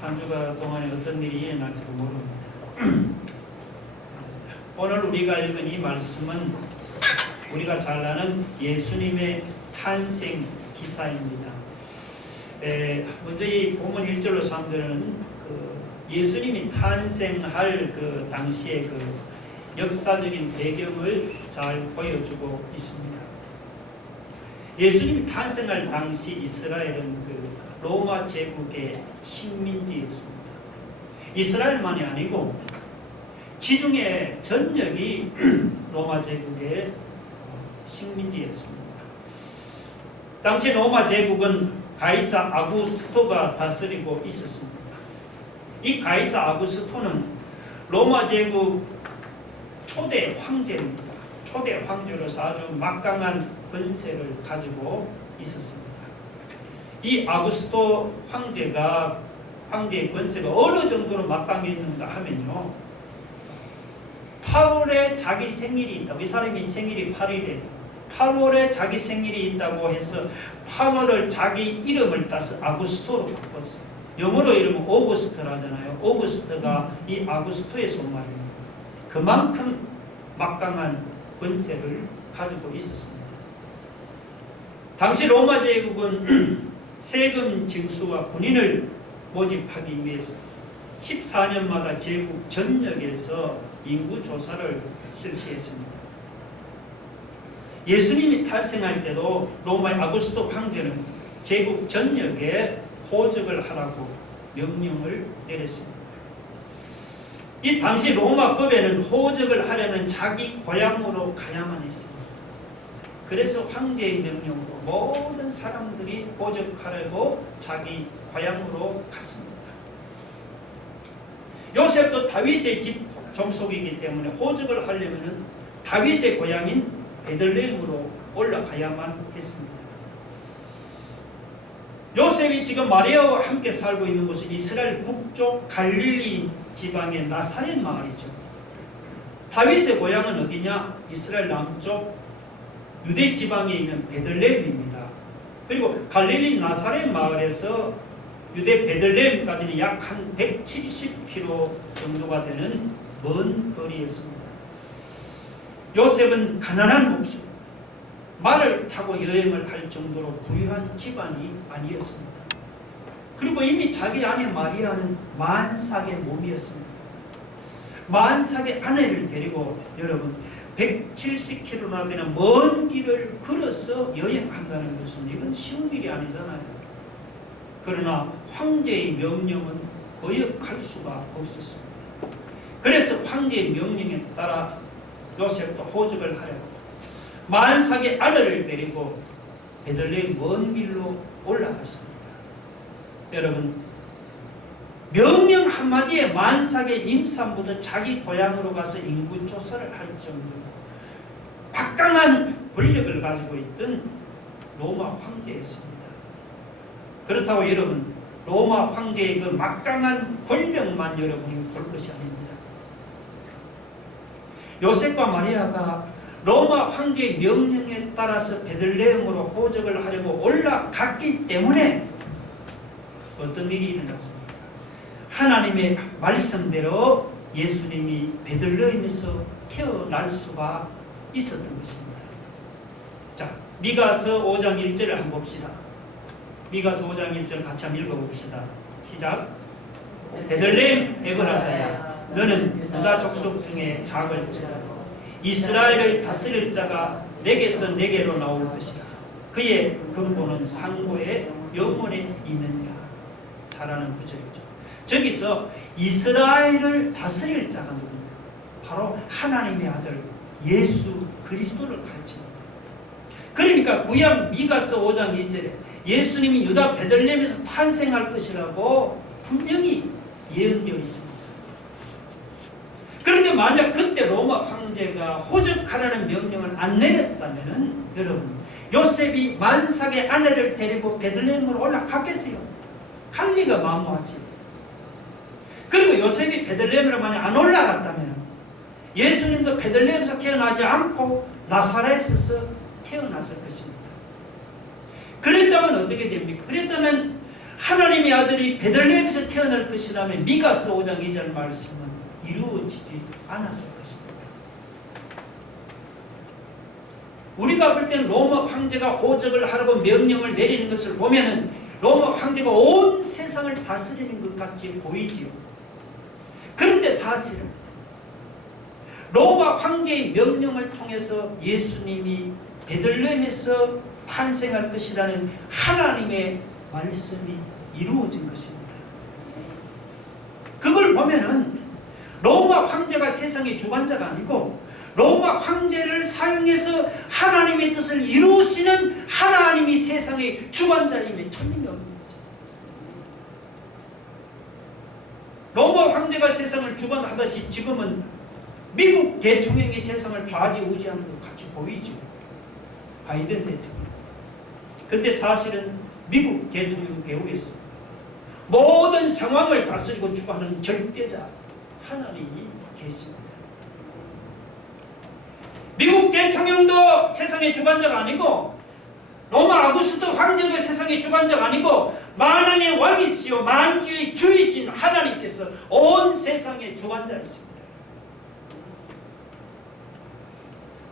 한 주가 동안에 어떤 일이 일어날지도 모릅니다. 오늘 우리가 읽은 이 말씀은 우리가 잘 아는 예수님의 탄생 기사입니다. 먼저 이 본문 1절로 3절은 예수님이 탄생할 그 당시의 그 역사적인 배경을 잘 보여주고 있습니다. 예수님이 탄생할 당시 이스라엘은 그 로마 제국의 식민지였습니다. 이스라엘만이 아니고 지중해 전역이 로마 제국의 식민지였습니다. 당시 로마 제국은 가이사 아구스토가 다스리고 있었습니다. 이 가이사 아구스토는 로마 제국 초대 황제입니다. 초대 황제로서 아주 막강한 권세를 가지고 있었습니다. 이 아구스토 황제의 권세가 어느 정도로 막강했는가 하면요, 8월에 자기 생일이 있다고, 이 사람이 생일이 8일에 8월에 자기 생일이 있다고 해서 8월을 자기 이름을 따서 아구스토로 바꿨어요. 영어로 이름은 오거스트라잖아요. 오거스트가 이 아구스토에서 온 말입니다. 그만큼 막강한 권세를 가지고 있었습니다. 당시 로마 제국은 세금 징수와 군인을 모집하기 위해서 14년마다 제국 전역에서 인구 조사를 실시했습니다. 예수님이 탄생할 때도 로마의 아구스토 황제는 제국 전역에 호적을 하라고 명령을 내렸습니다. 이 당시 로마 법에는 호적을 하려면 자기 고향으로 가야만 했습니다. 그래서 황제의 명령으로 모든 사람들이 호적하려고 자기 고향으로 갔습니다. 요셉도 다윗의 집 종속이기 때문에 호적을 하려면 다윗의 고향인 베들레헴으로 올라가야만 했습니다. 요셉이 지금 마리아와 함께 살고 있는 곳은 이스라엘 북쪽 갈릴리 지방의 나사렛 마을이죠. 다윗의 고향은 어디냐? 이스라엘 남쪽 유대 지방에 있는 베들레헴입니다. 그리고 갈릴리 나사렛 마을에서 유대 베들레헴까지는 약 한 170km 정도가 되는 먼 거리였습니다. 요셉은 가난한 목숨, 말을 타고 여행을 할 정도로 부유한 집안이 아니었습니다. 그리고 이미 자기 아내 마리아는 만삭의 몸이었습니다. 만삭의 아내를 데리고 여러분 170km나 되는 먼 길을 걸어서 여행한다는 것은 이건 쉬운 일이 아니잖아요. 그러나 황제의 명령은 거역할 수가 없었습니다. 그래서 황제의 명령에 따라 요셉도 호적을 하려고 만삭의 아내를 데리고 베들레헴 먼 길로 올라갔습니다. 여러분, 명령 한마디에 만삭의 임산부도 자기 고향으로 가서 인구 조사를 할 정도로 막강한 권력을 가지고 있던 로마 황제였습니다. 그렇다고 여러분, 로마 황제의 그 막강한 권력만 여러분이 볼 것이 아닙니다. 요셉과 마리아가 로마 황제의 명령에 따라서 베들레헴으로 호적을 하려고 올라갔기 때문에 어떤 일이 일어났습니까? 하나님의 말씀대로 예수님이 베들레헴에서 태어날 수가 있었던 것입니다. 자, 미가서 5장 1절을 한번 봅시다. 미가서 5장 1절 같이 한번 읽어봅시다. 시작. 베들레헴 에브라다야, 너는 유다 족속 중에 작을지라도 이스라엘을 다스릴 자가 내게서 내게로 나올 것이라. 그의 근본은 상고의 영원에 있느니라. 잘하는 구절이죠. 저기서 이스라엘을 다스릴 자가 누굽니까? 바로 하나님의 아들 예수 그리스도를 가르칩니다. 그러니까 구약 미가서 5장 2절에 예수님이 유다 베들레헴에서 탄생할 것이라고 분명히 예언되어 있습니다. 그런데 만약 그때 로마 황제가 호적하라는 명령을 안 내렸다면 여러분, 요셉이 만삭의 아내를 데리고 베들레헴으로 올라갔겠어요? 갈 리가 만무하지. 그리고 요셉이 베들레헴으로 만약 안 올라갔다면 예수님도 베들레헴에서 태어나지 않고 나사렛에서 태어났을 것입니다. 그랬다면 어떻게 됩니까? 그랬다면 하나님의 아들이 베들레헴에서 태어날 것이라면 미가서 5장 2절 말씀은 이루어지지 않았을 것입니다. 우리가 볼 때는 로마 황제가 호적을 하라고 명령을 내리는 것을 보면은 로마 황제가 온 세상을 다스리는 것 같이 보이지요. 그런데 사실은 로마 황제의 명령을 통해서 예수님이 베들레헴에서 탄생할 것이라는 하나님의 말씀이 이루어진 것입니다. 그걸 보면은 로마 황제가 세상의 주관자가 아니고 로마 황제를 사용해서 하나님의 뜻을 이루시는 하나님이 세상의 주관자임에 틀림이 없는 거죠. 로마 황제가 세상을 주관하듯이 지금은 미국 대통령이 세상을 좌지우지하는 것 같이 보이죠. 바이든 대통령. 근데 사실은 미국 대통령 배후에서 모든 상황을 다스리고 주관하는 절대자 하나님이 계십니다. 미국 대통령도 세상의 주관자가 아니고 로마 아구스도 황제도 세상의 주관자가 아니고 만왕의 왕이시요 만주의 주이신 하나님께서 온 세상의 주관자이십니다.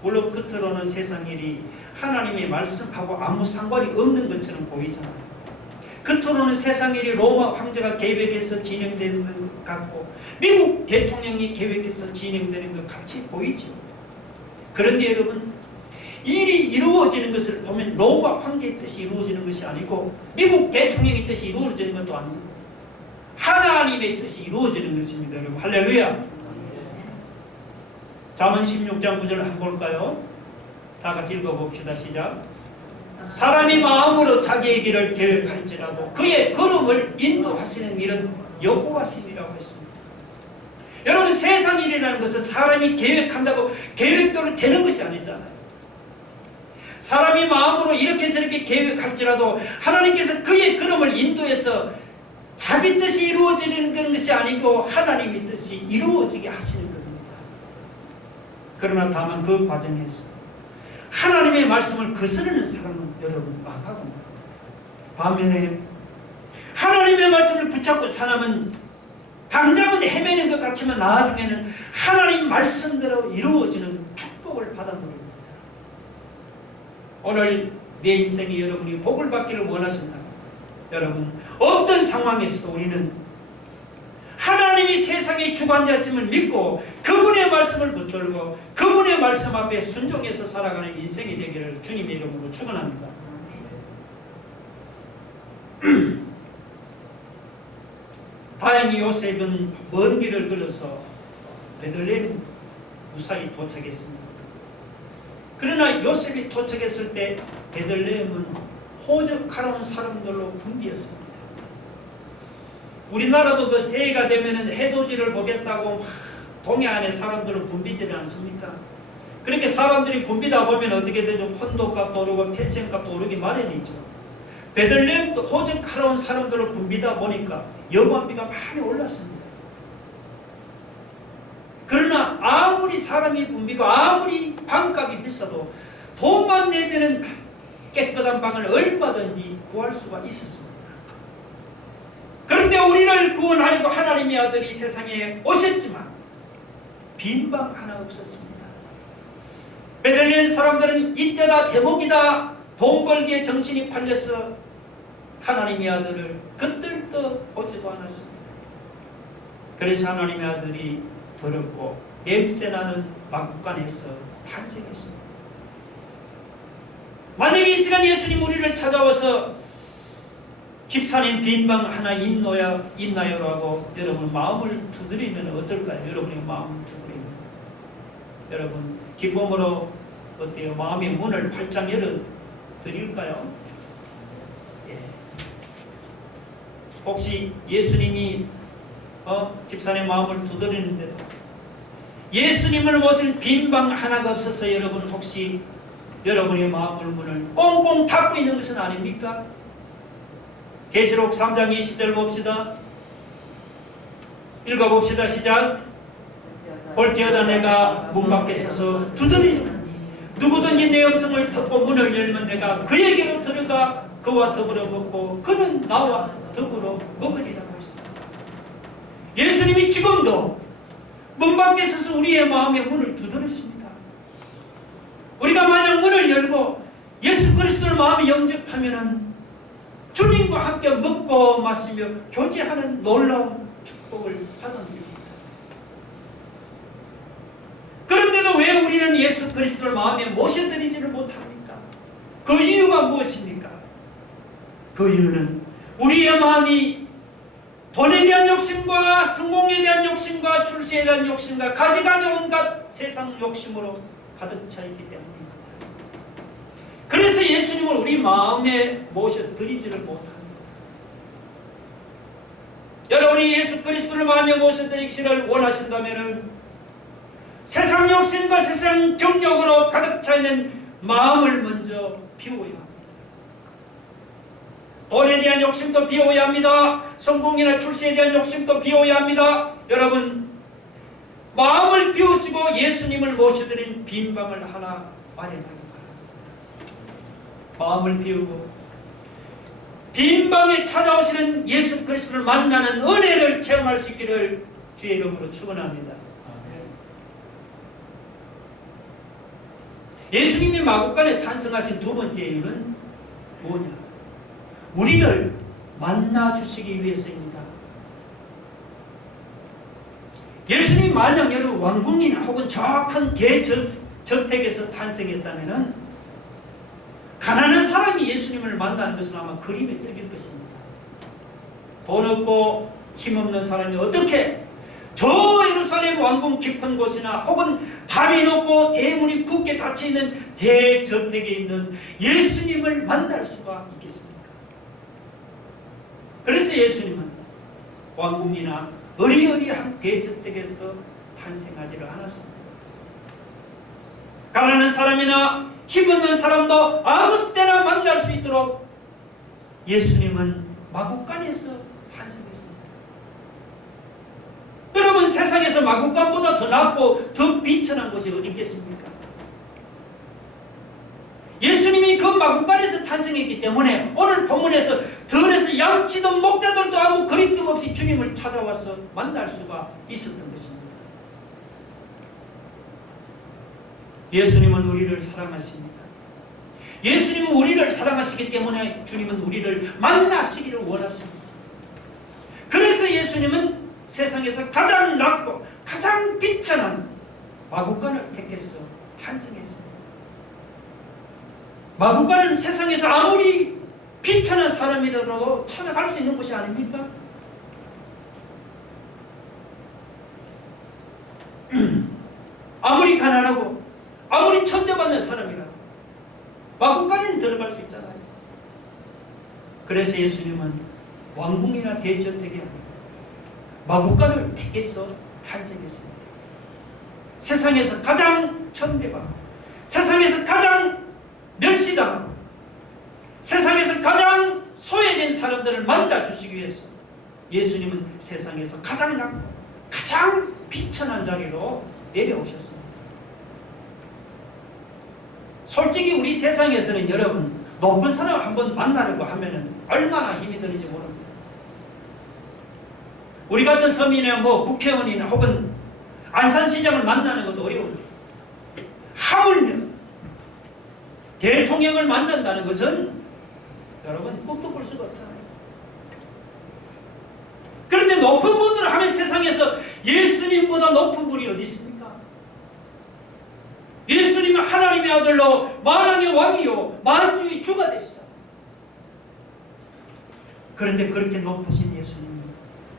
물론 겉으로는 세상 일이 하나님의 말씀하고 아무 상관이 없는 것처럼 보이잖아요. 겉으로는 세상 일이 로마 황제가 계획해서 진행되는 것 같고 미국 대통령이 계획해서 진행되는 것 같이 보이죠. 그런데 여러분, 일이 이루어지는 것을 보면 로마 황제의 뜻이 이루어지는 것이 아니고 미국 대통령의 뜻이 이루어지는 것도 아니고 하나님의 뜻이 이루어지는 것입니다. 여러분, 할렐루야. 잠언 16장 9절 한번 볼까요? 다 같이 읽어봅시다. 시작. 사람이 마음으로 자기의 길을 계획할지라도 그의 걸음을 인도하시는 일은 여호와시니라고 했습니다. 여러분, 세상 일이라는 것은 사람이 계획한다고 계획대로 되는 것이 아니잖아요. 사람이 마음으로 이렇게 저렇게 계획할지라도 하나님께서 그의 걸음을 인도해서 자기 뜻이 이루어지는 것이 아니고 하나님의 뜻이 이루어지게 하시는 겁니다. 그러나 다만 그 과정에서 하나님의 말씀을 거스르는 사람은 여러분 망하고, 반면에 하나님의 말씀을 붙잡고 사람은 당장은 헤매는 것 같지만 나중에는 하나님 말씀대로 이루어지는 축복을 받아들입니다. 오늘 내 인생에 여러분이 복을 받기를 원하신다면 여러분, 어떤 상황에서도 우리는 하나님이 세상의 주관자심을 믿고 그분의 말씀을 붙들고 그분의 말씀 앞에 순종해서 살아가는 인생이 되기를 주님의 이름으로 축원합니다. 다행히 요셉은 먼 길을 걸어서 베들레헴 무사히 도착했습니다. 그러나 요셉이 도착했을 때 베들레헴은 호적하러 온 사람들로 붐비었습니다. 우리나라도 그 새해가 되면은 해돋이를 보겠다고 동해안에 사람들은 붐비지 않습니까? 그렇게 사람들이 붐비다 보면 어떻게 되죠? 콘도값도 오르고 펜션값도 오르기 마련이죠. 베들레헴도 호적하러 온 사람들을 붐비다 보니까 여관비가 많이 올랐습니다. 그러나 아무리 사람이 붐비고 아무리 방값이 비싸도 돈만 내면은 깨끗한 방을 얼마든지 구할 수가 있었습니다. 그런데 우리를 구원하려고 하나님의 아들이 세상에 오셨지만 빈방 하나 없었습니다. 베들레헴 사람들은 이때다 대목이다 돈 벌기에 정신이 팔려서 하나님의 아들을 겉들떠 보지도 않았습니다. 그래서 하나님의 아들이 더럽고 냄새나는 막간에서 탄생했습니다. 만약에 이 시간 예수님 우리를 찾아와서 집사님 빈방 하나 있나요라고 여러분 마음을 두드리면 어떨까요? 여러분의 마음을 두드리면 여러분 기쁨으로 어때요? 마음의 문을 활짝 열어 드릴까요? 예. 혹시 예수님이 집사님 마음을 두드리는데도 예수님을 모실 빈방 하나가 없어서 여러분 혹시 여러분의 마음의 문을 꽁꽁 닫고 있는 것은 아닙니까? 계시록 3장 20절 봅시다. 읽어봅시다. 시작. 볼지어다 내가 문 밖에 서서 두드리노니 누구든지 내 음성을 듣고 문을 열면 내가 그에게로 들어가 그와 더불어 먹고 그는 나와 더불어 먹으리라고 했습니다. 예수님이 지금도 문 밖에 서서 우리의 마음의 문을 두드렸습니다. 우리가 만약 문을 열고 예수 그리스도를 마음에 영접하면은 주님과 함께 먹고 마시며 교제하는 놀라운 축복을 받은 일입니다. 그런데도 왜 우리는 예수 그리스도를 마음에 모셔드리지를 못합니까? 그 이유가 무엇입니까? 그 이유는 우리의 마음이 돈에 대한 욕심과 성공에 대한 욕심과 출세에 대한 욕심과 가지가지 온갖 세상 욕심으로 가득 차 있기 때문입니다. 그래서 예수님을 우리 마음에 모셔드리지를 못합니다. 여러분이 예수 그리스도를 마음에 모셔드리기를 원하신다면 세상 욕심과 세상 정욕으로 가득 차 있는 마음을 먼저 비워야 합니다. 돈에 대한 욕심도 비워야 합니다. 성공이나 출세에 대한 욕심도 비워야 합니다. 여러분, 마음을 비우시고 예수님을 모셔드린 빈 방을 하나 마련하기 바랍니다. 마음을 비우고 빈 방에 찾아오시는 예수 그리스도를 만나는 은혜를 체험할 수 있기를 주의 이름으로 축원합니다. 예수님이 마구간에 탄생하신 두 번째 이유는 뭐냐? 우리를 만나주시기 위해서입니다. 예수님이 만약 여러분 왕궁이나 혹은 저 큰 대저택에서 탄생했다면 가난한 사람이 예수님을 만나는 것은 아마 그림에 뜨길 것입니다. 돈 없고 힘없는 사람이 어떻게 저 예루살렘 왕궁 깊은 곳이나 혹은 담이 높고 대문이 굳게 닫혀있는 대저택에 있는 예수님을 만날 수가 있겠습니까? 그래서 예수님은 왕궁이나 어리어리한 대저택에서 탄생하지를 않았습니다. 가난한 사람이나 힘없는 사람도 아무 때나 만날 수 있도록 예수님은 마구간에서 탄생했습니다. 여러분, 세상에서 마구간보다 더 낫고 더 비천한 곳이 어디 있겠습니까? 예수님이 그 마구간에서 탄생했기 때문에 오늘 본문에서 들에서 양치던 목자들도 아무 거리낌 없이 주님을 찾아와서 만날 수가 있었던 것입니다. 예수님은 우리를 사랑하십니다. 예수님은 우리를 사랑하시기 때문에 주님은 우리를 만나시기를 원하십니다. 그래서 예수님은 세상에서 가장 낮고 가장 비천한 마구간을 택해서 탄생했습니다. 마구간은 세상에서 아무리 비천한 사람이라도 찾아갈 수 있는 곳이 아닙니까? 아무리 가난하고 아무리 천대받는 사람이라도 마구간에는 들어갈 수 있잖아요. 그래서 예수님은 왕궁이나 대저택이 아니고 마구간을 택해서 탄생했습니다. 세상에서 가장 천대받고 세상에서 가장 멸시당하고 세상에서 가장 소외된 사람들을 만나주시기 위해서 예수님은 세상에서 가장 낮고 가장 비천한 자리로 내려오셨습니다. 솔직히 우리 세상에서는 여러분 높은 사람을 한번 만나려고 하면 얼마나 힘이 드는지 모릅니다. 우리 같은 서민이나 국회의원이나 혹은 안산시장을 만나는 것도 어려워요. 하물며 대통령을 만난다는 것은 여러분 꿈도 꿀 수가 없잖아요. 그런데 높은 분들을 하면 세상에서 예수님보다 높은 분이 어디 있습니까? 예수님은 하나님의 아들로 만왕의 왕이요 만주의 주가 되시잖아요. 그런데 그렇게 높으신 예수님이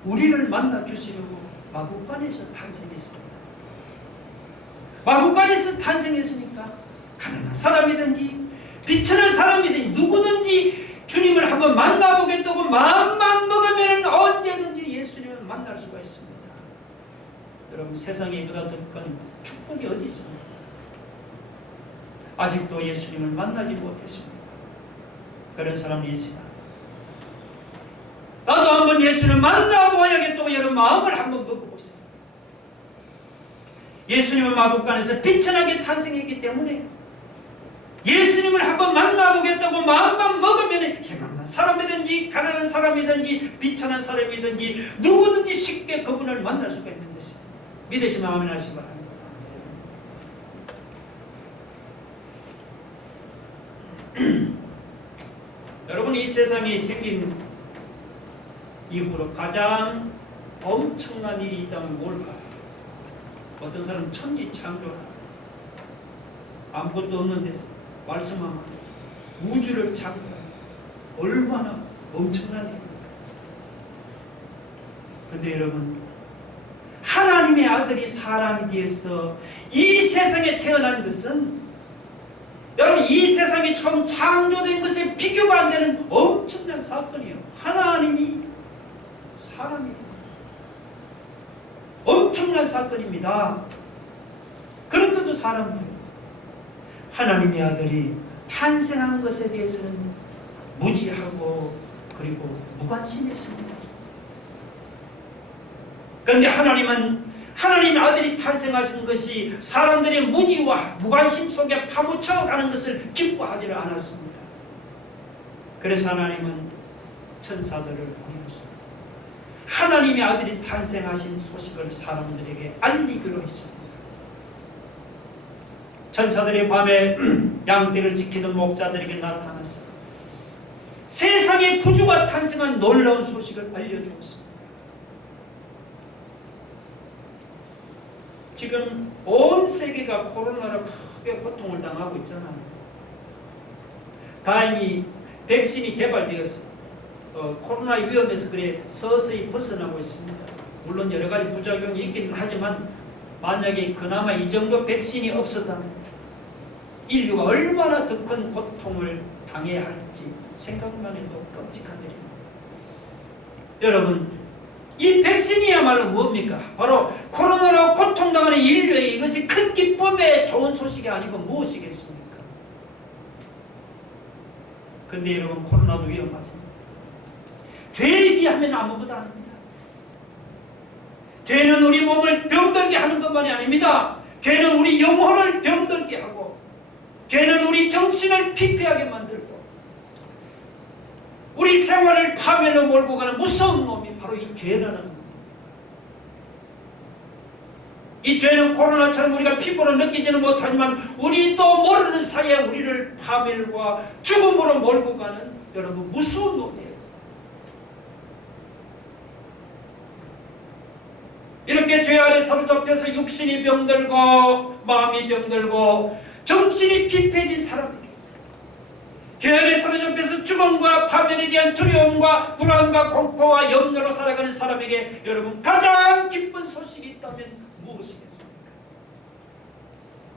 우리를 만나 주시려고 마구간에서 탄생했습니다. 마구간에서 탄생했으니까 가난한 사람이든지 비천한 사람이든지 누구든지 주님을 한번 만나보겠다고 마음만 먹으면 언제든지 예수님을 만날 수가 있습니다. 여러분, 세상에 이보다 더 큰 축복이 어디 있습니까? 아직도 예수님을 만나지 못했습니다. 그런 사람이 있으나 나도 한번 예수를 만나보아야겠다고 여러분 마음을 한번 먹어보세요. 예수님은 마구간에서 비천하게 탄생했기 때문에 예수님을 한번 만나보겠다고 마음만 먹으면 희망난 사람이든지 가난한 사람이든지 비천한 사람이든지 누구든지 쉽게 그분을 만날 수가 있는 것입니다. 믿으시면 아멘 하시기 바랍니다. 여러분, 이 세상이 생긴 이후로 가장 엄청난 일이 있다면 뭘까요? 어떤 사람은 천지창조라, 아무것도 없는 데서 말씀하면 우주를 창조해. 얼마나 엄청난 일입니까? 그런데 여러분, 하나님의 아들이 사람이 되어서 이 세상에 태어난 것은, 여러분, 이 세상이 처음 창조된 것에 비교가 안 되는 엄청난 사건이에요. 하나님이 사람이 됩니다. 엄청난 사건입니다. 그런데도 사람들, 하나님의 아들이 탄생한 것에 대해서는 무지하고 그리고 무관심했습니다. 그런데 하나님은 하나님의 아들이 탄생하신 것이 사람들의 무지와 무관심 속에 파묻혀가는 것을 기뻐하지 않았습니다. 그래서 하나님은 천사들을 보내서 하나님의 아들이 탄생하신 소식을 사람들에게 알리기로 했습니다. 천사들이 밤에 양떼를 지키는 목자들에게 나타나서 세상에 구주가 탄생한 놀라운 소식을 알려주었습니다. 지금 온 세계가 코로나로 크게 고통을 당하고 있잖아요. 다행히 백신이 개발되었습니다. 코로나의 위험에서 그래 서서히 벗어나고 있습니다. 물론 여러 가지 부작용이 있기는 하지만 만약에 그나마 이 정도 백신이 없었다면 인류가 얼마나 더 큰 고통을 당해야 할지 생각만 해도 끔찍한 일입니다. 여러분, 이 백신이야말로 뭡니까? 바로 코로나로 고통당하는 인류에게 이것이 큰 기쁨의 좋은 소식이 아니고 무엇이겠습니까? 그런데 여러분, 코로나도 위험하죠. 죄에 비하면 아무것도 아닙니다. 죄는 우리 몸을 병들게 하는 것만이 아닙니다. 죄는 우리 영혼을 병들게 하고, 죄는 우리 정신을 피폐하게 만들고, 우리 생활을 파멸로 몰고 가는 무서운 놈이 바로 이 죄라는 겁니다. 이 죄는 코로나처럼 우리가 피부로 느끼지는 못하지만 우리도 모르는 사이에 우리를 파멸과 죽음으로 몰고 가는, 여러분, 무서운 놈이에요. 이렇게 죄 아래 사로잡혀서 육신이 병들고 마음이 병들고 정신이 피폐해진 사람에게, 죄 아래 사로잡혀서 죽음과 파멸에 대한 두려움과 불안과 공포와 염려로 살아가는 사람에게 여러분, 가장 기쁜 소식이 있다면 무엇이겠습니까?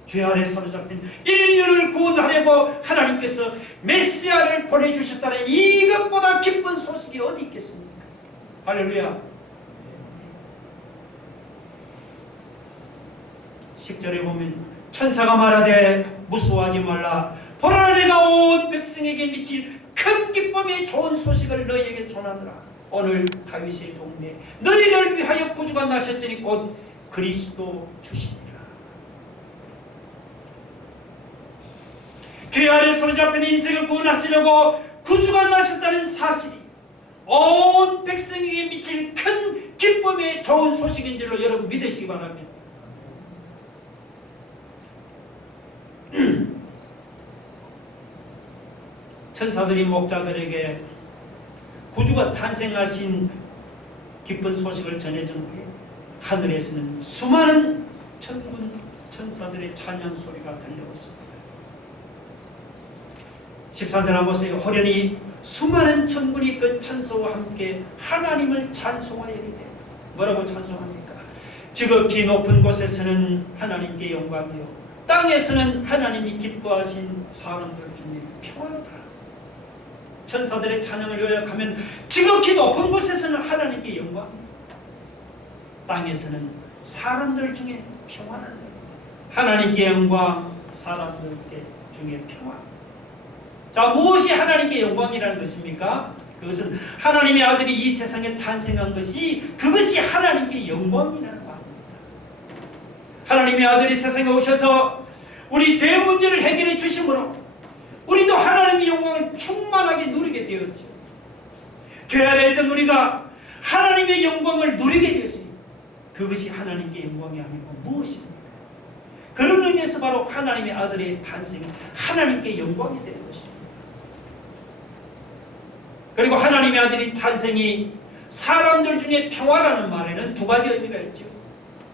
죄 아래 사로잡힌 인류를 구원하려고 하나님께서 메시아를 보내주셨다는 이것보다 기쁜 소식이 어디 있겠습니까? 할렐루야. 10절에 보면 천사가 말하되 무서워하지 말라. 보라, 내가 온 백성에게 미칠 큰 기쁨의 좋은 소식을 너희에게 전하노라. 오늘 다윗의 동네 너희를 위하여 구주가 나셨으니 곧 그리스도 주시니라. 죄 아래 사로잡힌 인생을 구원하시려고 구주가 나셨다는 사실이 온 백성에게 미칠 큰 기쁨의 좋은 소식인 줄로 여러분 믿으시기 바랍니다. 천사들이 목자들에게 구주가 탄생하신 기쁜 소식을 전해준 후에 하늘에서는 수많은 천군 천사들의 찬양 소리가 들려왔습니다. 13절 한번 보세요. 호련히 수많은 천군이 그 천사와 함께 하나님을 찬송하여 이르되, 뭐라고 찬송합니까? 지극히 높은 곳에서는 하나님께 영광이요, 땅에서는 하나님이 기뻐하신 사람들 중에 평화로다. 천사들의 찬양을 요약하면 지극히 높은 곳에서는 하나님께 영광, 땅에서는 사람들 중에 평화를, 하나님께 영광, 사람들 중에 평화. 자, 무엇이 하나님께 영광이라는 것입니까? 그것은 하나님의 아들이 이 세상에 탄생한 것이, 그것이 하나님께 영광이라는 말입니다. 하나님의 아들이 세상에 오셔서 우리 죄 문제를 해결해 주심으로 우리도 하나님의 영광을 충만하게 누리게 되었죠. 죄 아래 있던 우리가 하나님의 영광을 누리게 되었습니다. 그것이 하나님께 영광이 아니고 무엇입니까? 그런 의미에서 바로 하나님의 아들의 탄생이 하나님께 영광이 되는 것입니다. 그리고 하나님의 아들의 탄생이 사람들 중에 평화라는 말에는 두 가지 의미가 있죠.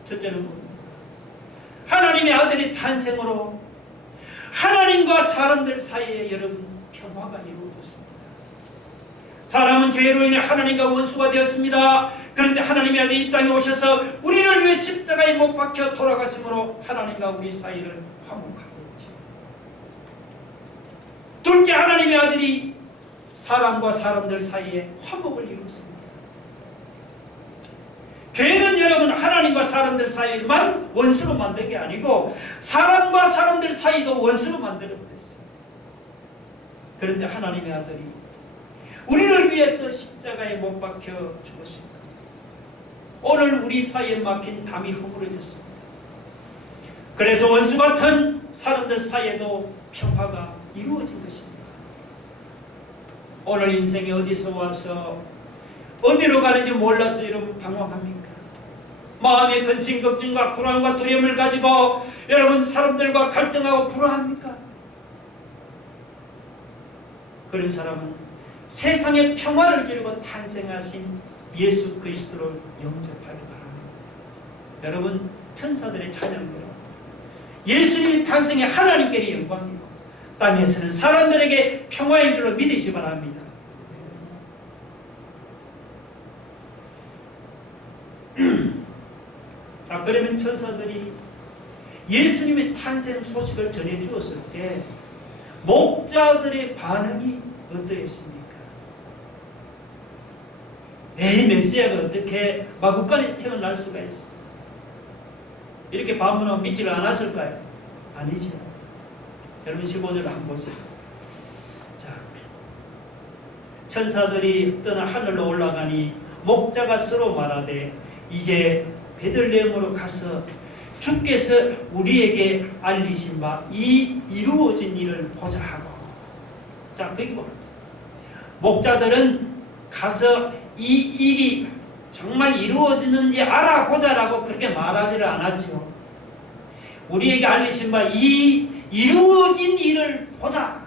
첫째는 뭡니까? 하나님의 아들의 탄생으로 하나님과 사람들 사이에 여러분 평화가 이루어졌습니다. 사람은 죄로 인해 하나님과 원수가 되었습니다. 그런데 하나님의 아들이 이 땅에 오셔서 우리를 위해 십자가에 못 박혀 돌아가심으로 하나님과 우리 사이를 화목하고 있죠. 둘째, 하나님의 아들이 사람과 사람들 사이에 화목을 이루었습니다. 죄는 여러분 하나님과 사람들 사이만 원수로 만든 게 아니고 사람과 사람들 사이도 원수로 만들어버렸어요. 그런데 하나님의 아들이 우리를 위해서 십자가에 못 박혀 죽었습니다. 오늘 우리 사이에 막힌 담이 허물어졌습니다. 그래서 원수 같은 사람들 사이에도 평화가 이루어진 것입니다. 오늘 인생에 어디서 와서 어디로 가는지 몰라서 여러분 방황합니까? 마음의 근심, 걱정과 불안과 두려움을 가지고 여러분 사람들과 갈등하고 불안합니까? 그런 사람은 세상에 평화를 주려고 탄생하신 예수 그리스도를 영접하기 바랍니다. 여러분 천사들의 찬양대로 예수님의 탄생이 하나님께 영광이고 땅에서는 사람들에게 평화인 줄로 믿으시기 바랍니다. 자, 그러면 천사들이 예수님의 탄생 소식을 전해주었을 때 목자들의 반응이 어떠했습니까? 에이, 메시아가 어떻게 마구간에서 태어날 수가 있어? 이렇게 반문하고 믿지를 않았을까요? 아니죠. 여러분 15절을 한번 보세요. 자, 천사들이 떠나 하늘로 올라가니 목자가 서로 말하되 이제 베들레헴으로 가서 주께서 우리에게 알리신 바 이 이루어진 일을 보자 하고. 자, 그게 뭡니까? 목자들은 가서 이 일이 정말 이루어지는지 알아보자라고 그렇게 말하지를 않았죠. 우리에게 알리신 바 이 이루어진 일을 보자.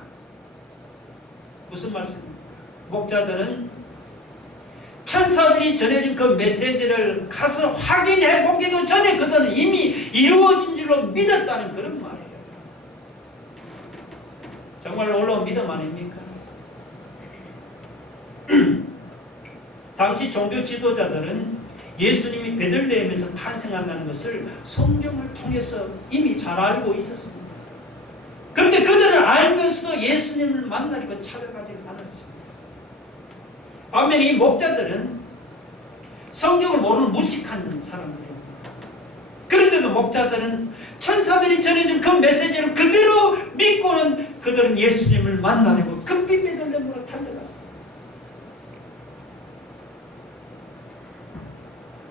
무슨 말씀입니까? 목자들은 천사들이 전해준 그 메시지를 가서 확인해 보기도 전에 그들은 이미 이루어진 줄로 믿었다는 그런 말이에요. 정말 놀라운 믿음 아닙니까? 당시 종교 지도자들은 예수님이 베들레헴에서 탄생한다는 것을 성경을 통해서 이미 잘 알고 있었습니다. 그런데 그들은 알면서도 예수님을 만나려고 찾아가지 않았습니다. 반면에 이 목자들은 성경을 모르는 무식한 사람들입니다. 그런데도 목자들은 천사들이 전해준 그 메시지를 그대로 믿고는 그들은 예수님을 만나려고 급히 베들레헴으로 달려갔어요.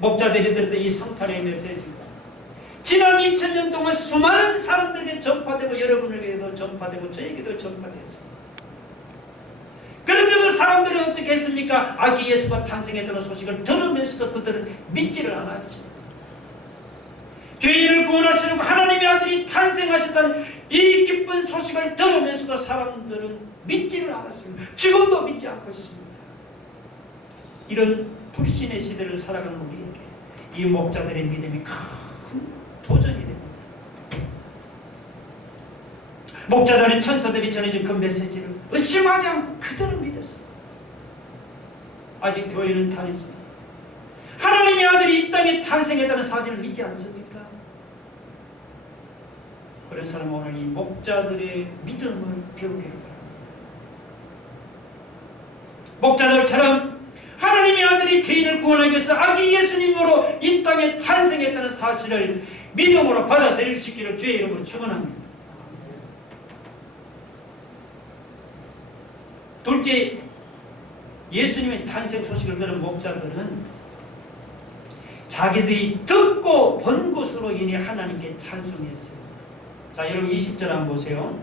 목자들이 들었던 이 성탄의 메시지가 지난 2000년 동안 수많은 사람들에게 전파되고 여러분에게도 전파되고 저에게도 전파되었습니다. 그런데도 사람들은 어떻게 했습니까? 아기 예수가 탄생했다는 소식을 들으면서도 그들은 믿지를 않았죠. 죄인을 구원하시려고 하나님의 아들이 탄생하셨다는 이 기쁜 소식을 들으면서도 사람들은 믿지를 않았습니다. 지금도 믿지 않고 있습니다. 이런 불신의 시대를 살아가는 우리에게 이 목자들의 믿음이 큰 도전이 됩니다. 목자들은 천사들이 전해준 그 메시지를 의심하지 않고 그대로 믿었어요. 아직 교회는 다르지. 하나님의 아들이 이 땅에 탄생했다는 사실을 믿지 않습니까? 그런 사람은 오늘 이 목자들의 믿음을 배우기를 바랍니다. 목자들처럼 하나님의 아들이 죄인을 구원하기 위해서 아기 예수님으로 이 땅에 탄생했다는 사실을 믿음으로 받아들일 수 있기를 주의 이름으로 축원합니다. 둘째, 예수님의 탄생 소식을 들은 목자들은 자기들이 듣고 본 것으로 인해 하나님께 찬송했어요. 자, 여러분 20절 한번 보세요.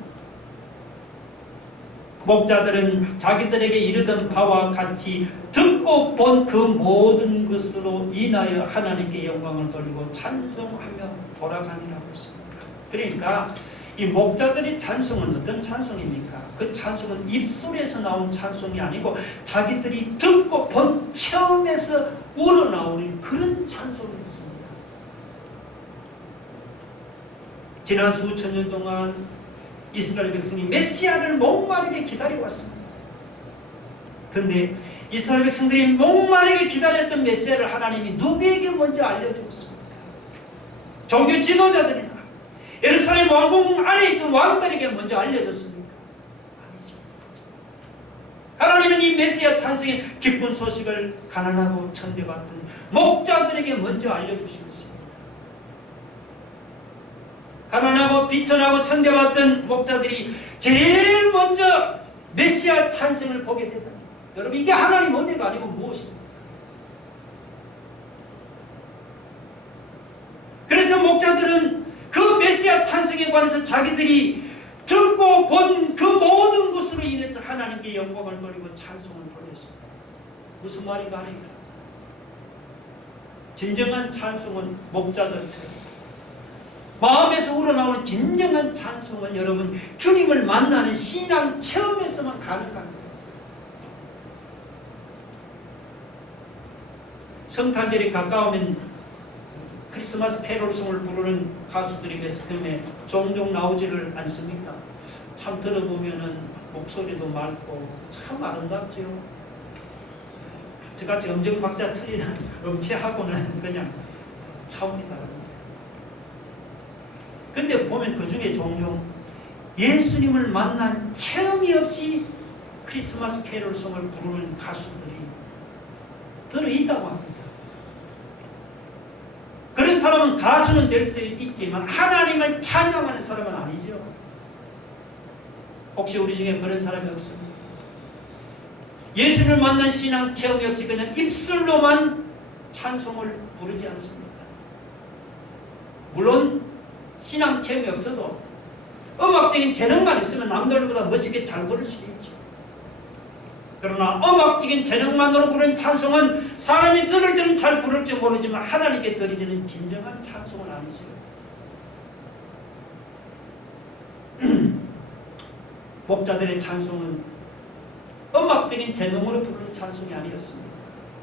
목자들은 자기들에게 이르던 바와 같이 듣고 본 그 모든 것으로 인하여 하나님께 영광을 돌리고 찬송하며 돌아가니라고 했습니다. 그러니까 이 목자들의 찬송은 어떤 찬송입니까? 그 찬송은 입술에서 나온 찬송이 아니고 자기들이 듣고 본 체험에서 우러나오는 그런 찬송이었습니다. 지난 수천 년 동안 이스라엘 백성이 메시아를 목마르게 기다려왔습니다. 그런데 이스라엘 백성들이 목마르게 기다렸던 메시아를 하나님이 누구에게 먼저 알려주었습니까? 종교 지도자들이나 예루살렘 왕궁 안에 있던 왕들에게 먼저 알려줬습니까? 아니죠. 하나님은 이 메시아 탄생의 기쁜 소식을 가난하고 천대받던 목자들에게 먼저 알려주시겠습니다. 가난하고 비천하고 천대받던 목자들이 제일 먼저 메시아 탄생을 보게 되다. 여러분, 이게 하나님 은혜가 아니고 무엇입니까? 그래서 목자들은 그 메시아 탄생에 관해서 자기들이 듣고 본 그 모든 것으로 인해서 하나님께 영광을 돌리고 찬송을 돌렸습니다. 무슨 말인가 하니까 진정한 찬송은 목자들처럼 마음에서 우러나오는 진정한 찬송은 여러분 주님을 만나는 신앙 체험에서만 가능합니다. 성탄절이 가까우면 크리스마스 캐롤송을 부르는 가수들이 매스컴에 종종 나오지를 않습니까? 참 들어보면은 목소리도 맑고 참 아름답죠. 저같이 음정박자 틀리는 음치하고는 그냥 차원이 다릅니다. 근데 보면 그 중에 종종 예수님을 만난 체험이 없이 크리스마스 캐롤송을 부르는 가수들이 들어있다고 합니다. 그런 사람은 가수는 될 수 있지만 하나님을 찬양하는 사람은 아니죠. 혹시 우리 중에 그런 사람이 없습니까? 예수를 만난 신앙 체험이 없이 그냥 입술로만 찬송을 부르지 않습니다. 물론 신앙 체험이 없어도 음악적인 재능만 있으면 남들보다 멋있게 잘 부를 수도 있죠. 그러나 음악적인 재능만으로 부르는 찬송은 사람이 들을 때는 잘 부를지 모르지만 하나님께 드리지는 진정한 찬송은 아니죠. 목자들의 찬송은 음악적인 재능으로 부르는 찬송이 아니었습니다.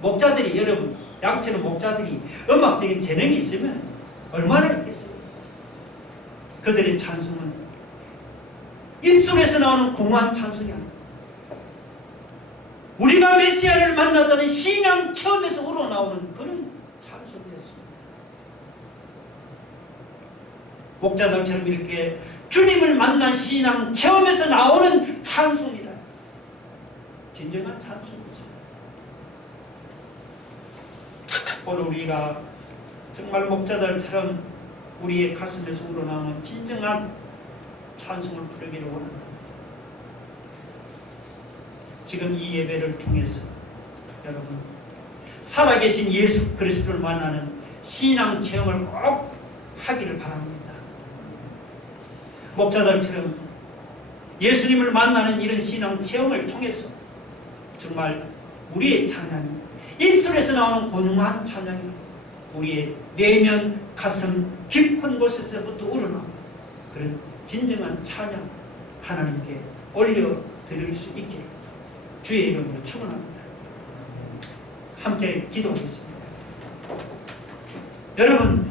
목자들이, 여러분, 양치는 목자들이 음악적인 재능이 있으면 얼마나 있겠어요? 그들의 찬송은 입술에서 나오는 공허한 찬송이 아닙니다. 우리가 메시아를 만났다는 신앙 체험에서 우러나오는 그런 찬송이었습니다. 목자들처럼 이렇게 주님을 만난 신앙 체험에서 나오는 찬송이다. 진정한 찬송이죠. 오늘 우리가 정말 목자들처럼 우리의 가슴에서 우러나오는 진정한 찬송을 부르기를 원합니다. 지금 이 예배를 통해서 여러분 살아계신 예수 그리스도를 만나는 신앙 체험을 꼭 하기를 바랍니다. 목자들처럼 예수님을 만나는 이런 신앙 체험을 통해서 정말 우리의 찬양이 입술에서 나오는 고능한 찬양이 우리의 내면 가슴 깊은 곳에서부터 우러나오는 그런 진정한 찬양 하나님께 올려드릴 수 있게 주의 이름으로 축원합니다. 함께 기도하겠습니다. 여러분,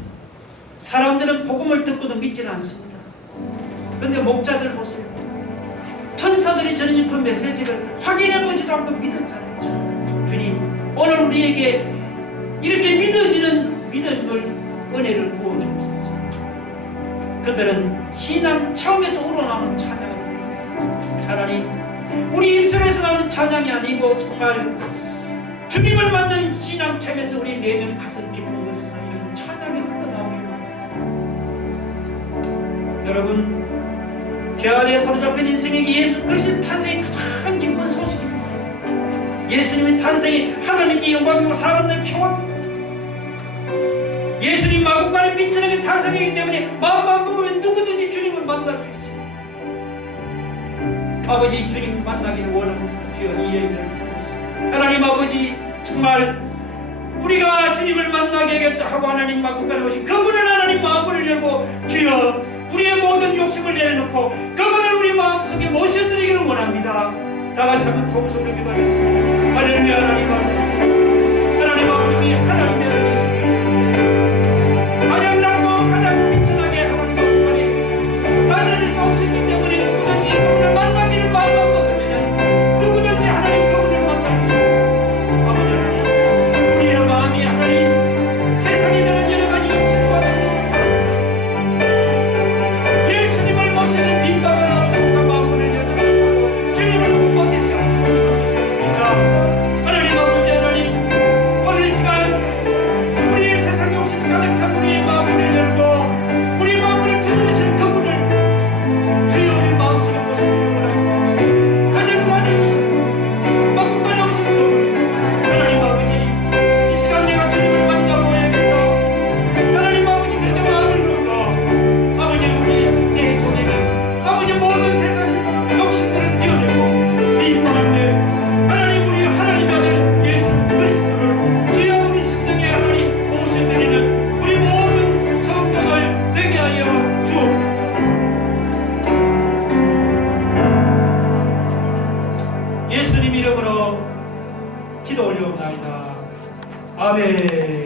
사람들은 복음을 듣고도 믿지는 않습니다. 그런데 목자들 보세요. 천사들이 전해진 그 메시지를 확인해보지도 않고 믿었잖아요. 주님, 오늘 우리에게 이렇게 믿어지는 믿음을 은혜를 부어주옵소서. 그들은 신앙 처음에서 우러나오는 찬양을 드립니다. 하나님, 우리 입술에서 나오는 찬양이 아니고 정말 주님을 만난 신앙 체험에서 우리 내면 가슴 깊은 곳에서 이런 찬양이 흘러나오길 바랍니다. 여러분, 죄 아래 사로잡힌 인생에게 예수 그리스도의 탄생이 가장 기쁜 소식입니다. 예수님의 탄생이 하나님께 영광이고 사람들 평화입니다. 예수님 마구간에 빛나게 탄생이기 때문에 마음만 먹으면 누구든지 주님을 만날 수 있어요. 아버지 주님 만나기를 원합니다. 주여 이 예배를 통해서 하나님 아버지 정말 우리가 주님을 만나게 하고 하나님 마음까지 오신 그분을 하나님 마음을 열고 주여 우리의 모든 욕심을 내려놓고 그분을 우리 마음속에 모셔드리기를 원합니다. 다같이 한번 통성으로 기도하겠습니다. 할렐루야. 하나님 아버지 하나님 아버지 우리 하나님의 아들 예수 그리스도께서 가장 낫고 가장 비천하게 하나님 마음까지 낮아질 수 없었기 때문에 누구든지 그분을 만나기를 마음만 먹으면 누구든지 하나님 그분을 만날 수 있습니다. 아버지 하나님 우리의 마음이 하나님 세상에 드는 여러가지 욕심과 정욕을 가득 차 있습니다. 예수님을 모시는 빈방은 없습니다. 마음문을 열지 못하고 주님을 못 받게 세우고 있는 것이 아닙니까? 하나님 아버지 하나님 오늘 이 시간 우리의 세상 욕심 가득 찬 우리의 마음문을 열고 우리 마음문을 두드리시는 그분을 주여 우리 마음속에 모시는 거라 가장 낮아지셨습니다. 마음까지 오신 그분 하나님 아버지 이 시간 내가 주님을 만나보야겠다. 하나님 아버지 그렇게 마음을 놓고 아버지 우리 내 속에는 아버지 모든 세상 욕심들을 비워내고 빈 마음에 하나님 우리 하나님의 아들 예수 그리스도를 주여 우리 심령에 하나님 모셔드리는 우리 모든 성도들 되게 하여 주옵소서. 예수님 이름으로 기도 올려옵나이다. 아멘.